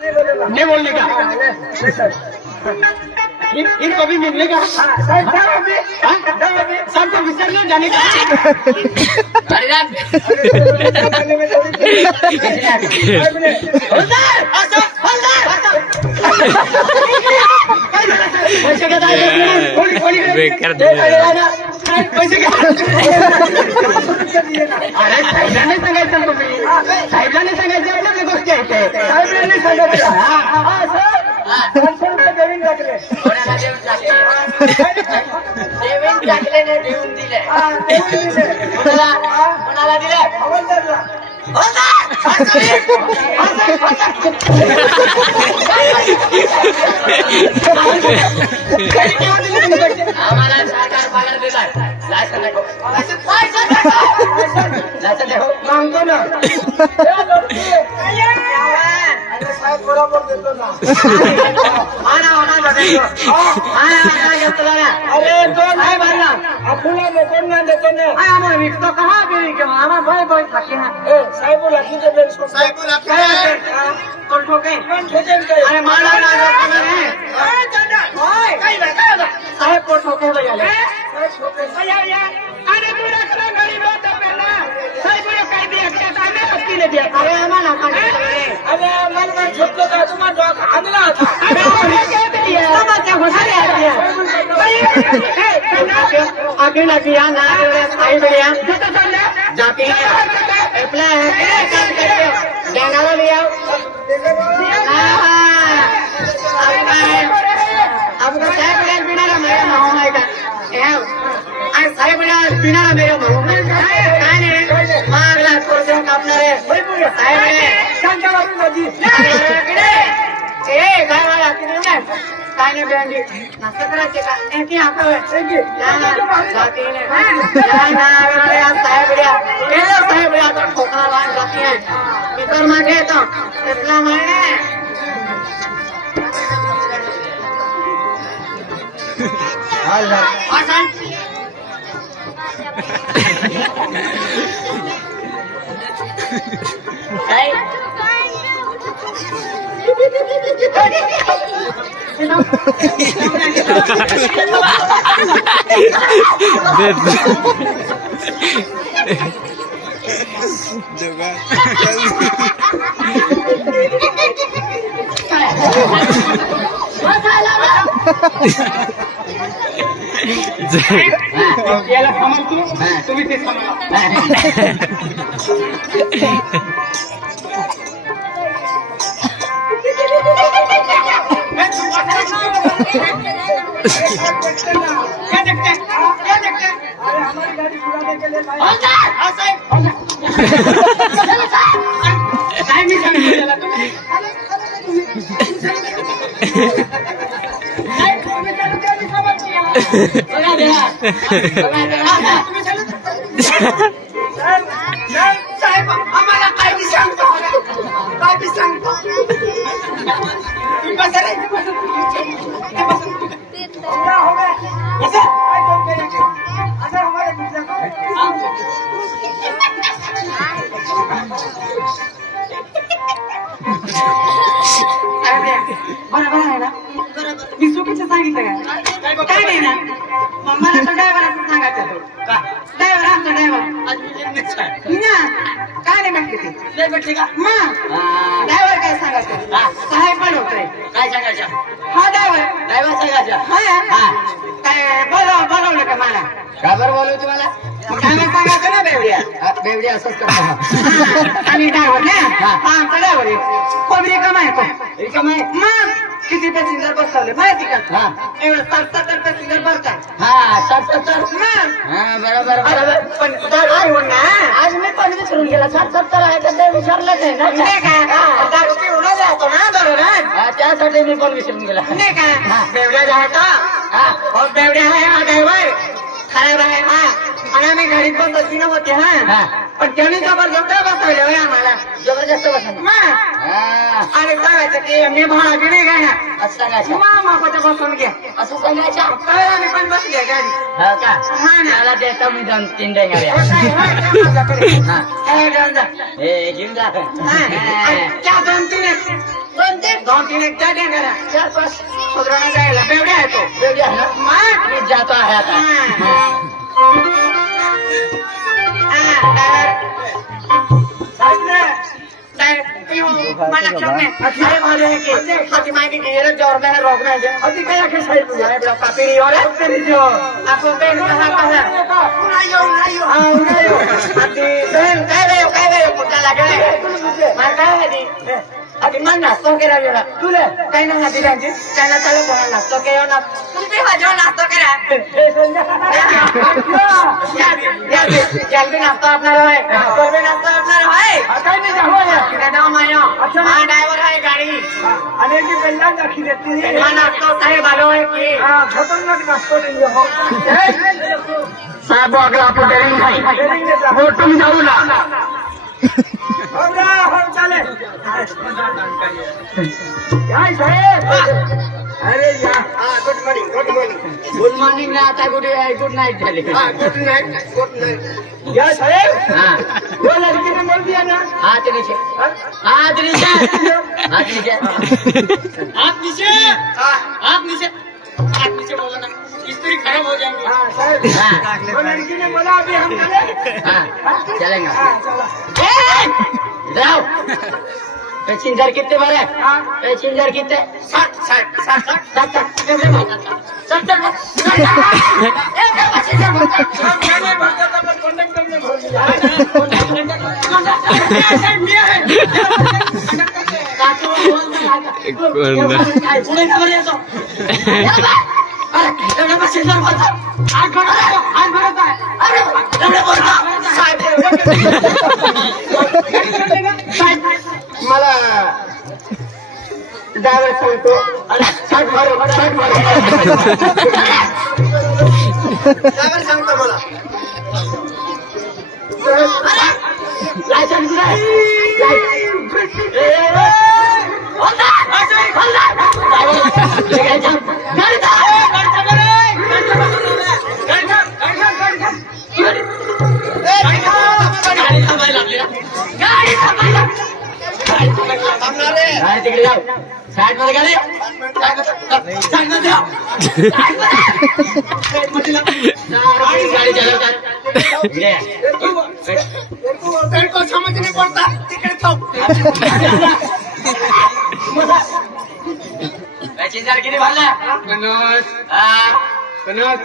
नहीं बोलने का इनको भी मिलने का सबको विसर्जन जाने का अरे साहेबांनी सांगायचं तुम्ही साहेबांनी सांगायचं आपल्या गोष्टी आहेत साहेबांनी सांगायचं देवीन टाकले देवीन टाकले नाही देऊन दिले कोणाला दिले आम्हाला सरकार पगार दिलाय मागतो ना बरोबर देतो ना अरे तो नाही भरला आपला कोण ना देतो ना आम्हाला विकतो कहा बेरी के आम्हाला भाई भाई खाके ना ए साहेब लाखी दे बेल को साहेब लाखी कोण ठोके अरे माला ना होय काय साहेब कोण ठोके बजाले साहेब ठोके या अरे तुला करा गरीब होता पहला साहेब ये काय दिया क्या आम्ही हक्कीने दिया अरे आम्हाला अरे मन में छोटो का तुम्हारा डॉग आणला था अरे क्या दिया समाचा घोषणा दिया आगे लगी या ना साहेब या जाती है अपना काम करके जंगल ले आओ आपको साहेब बिना मेरा माहौल है का साहेब बिना मेरा माहौल है मारला कोर्स कापणारे साहेब सांगा बाबू नदी ए काय वाला किती ना काय नाही बेंडी नाश्ता करायचे का एकी आपण जाती ने ना साहेब आता ठोकरा लावून जाती आहे इतर मागे येतो इथला मागे याला समजतो तुम्ही ते साहेब आम्हाला काय बी सांगतो काय बी सांगतो बरोबर आहे ना मी चुकीचं सांगितलं काय नाही ना मला तर ड्रायव्हराचं सांगायचं ड्रायव्हर आमचा ड्रायव्हर काय नाही भेटले ते भेटले का मग ड्रायव्हर काय सांगायचं साहेब बनवतोय काय सांगायचं हा ड्रायव्हर सांगायचं हा काय बोलवलं का मला का बरं बोलवते मला सांगायचं ना बेवड्या असंच करतो आणि ड्रायव्हर ना आमचा ड्रायव्हर आहे कोबरी कमायतो कमाय मग किती पॅसेंजर बसवले माहिती का एवढं 60-70 पॅसेंजर भरतात हा 60-70 बरोबर पण आज मी पण विसरून गेला 60-70 आहे तर ते विसरलंच आहे ना जातो ना दररोज त्यासाठी मी पण विसरून गेला नाही का बेवड्या जायचा बेवड्या आहे हा ड्रायव्हर खराब आहे हा आणि आम्ही गाडीत पण बसली होते हा पण त्याने जबरदस्त बसवले होय आम्हाला जबरदस्त बसवलं आणि सांगायचं की मी भाडा बी नाही घ्या असं सांगायचं मापाचं बसून घ्या असं सांगायचं आम्ही पण बसले गाडी हो का हा ना मला देतो मी 2-3 डेंगाऱ्या घेऊन जा त्या 2-3 2-3 एक त्या देणार 4-5 सुधारणा जायला बेवड्या आहे तो बेवड्या आहे ना मग मी जातो आहे आता नाश्तो केला गेला तुला काही ना हाती त्यांची त्यांना चालू कोणा नाश्तो केला ना तुम्ही माझ्यावर नाश्तो करा जल्दी नाश्ता आपल्याला आहे नाश्ता आपल्याला आहे हा ड्रायव्हर आहे गाडी आणि पहिला दाखी देते नाश्तो साहेब आलो आहे की खतरनाक नाश्तो साहेब अगला आपलं डेरिंग आहे मोठून जाऊ ना चालेल काय साहेब अरे या गुड मॉर्निंग गुड मॉर्निंग ना आता गुड नाईट झाली गुड नाईट या साहेब हा वो लड़की ने बोल दिया ना हाथ नीचे हाथ नीचे हाथ नीचे हाथ नीचे हाथ नीचे हाथ नीचे बोलो ना स्त्री खराब हो जाएंगे हाँ साहब वो लड़की ने बोला अभी हम चले हाँ चलेंगे चला इधर आओ पैसेंजर कितने भरे पैसेंजर कितने 60 मला ड्रायव्हर सांगतो ड्रायव्हर सांगतो मला लायसन्स तिकडे जाऊ साईड मध्ये गाडी गाडी चालवतात समज नाही पडता तिकडे पैसेंजर किती भरला 50